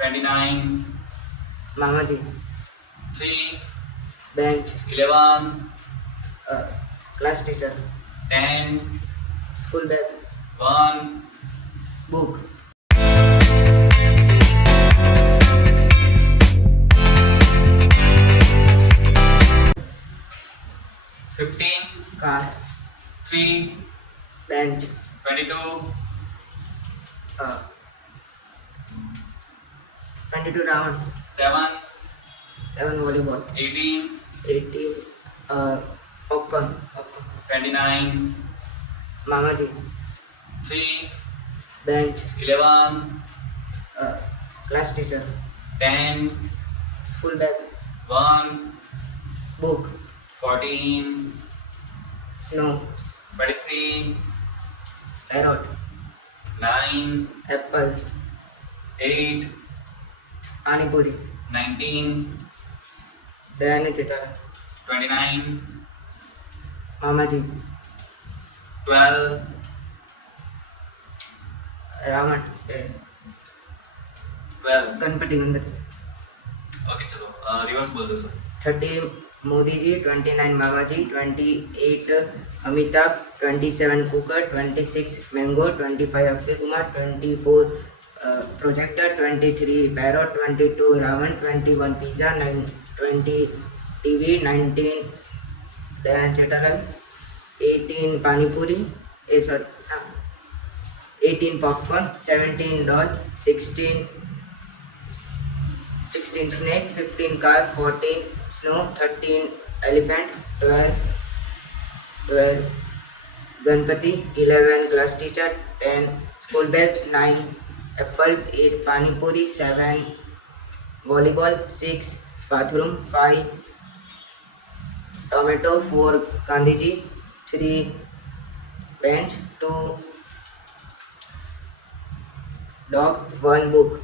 29, Mamaji, 3, bench, 11, class teacher, 10, school bag, 1, book, 15, car, 3, bench, 22, 22 round, 7, 7 volleyball, 18, 18 popcorn, 29, Mamaji, 3, bench, 11, class teacher, 10, school bag, 1, book, 14, snow, 23, parrot, 9, apple, 8, pani puri, 19, biryani chicken, 29, Mamaji, 12, Raman, 12. Ganpati Ganpati okay चलो reverse बोल दो sir. 30 Modi ji, 29 मामा जी, 28 Amitabh, 27 cooker, 26 mango, 25 Akshay Kumar, 24 projector, 23 parrot, 22 Ravan, 21 pizza, 20 TV, 19 दयान चटरल, 18 panipuri, 18 popcorn, 17 doll, 16 snake, 15 car, 14 snow, 13 elephant, 12 Ganpati, 11 class teacher, 10 school bag, 9 apple, 8 pani puri, 7 volleyball, 6 bathroom, 5 tomato, 4 Gandhiji, 3 bench, 2 dog, 1 book.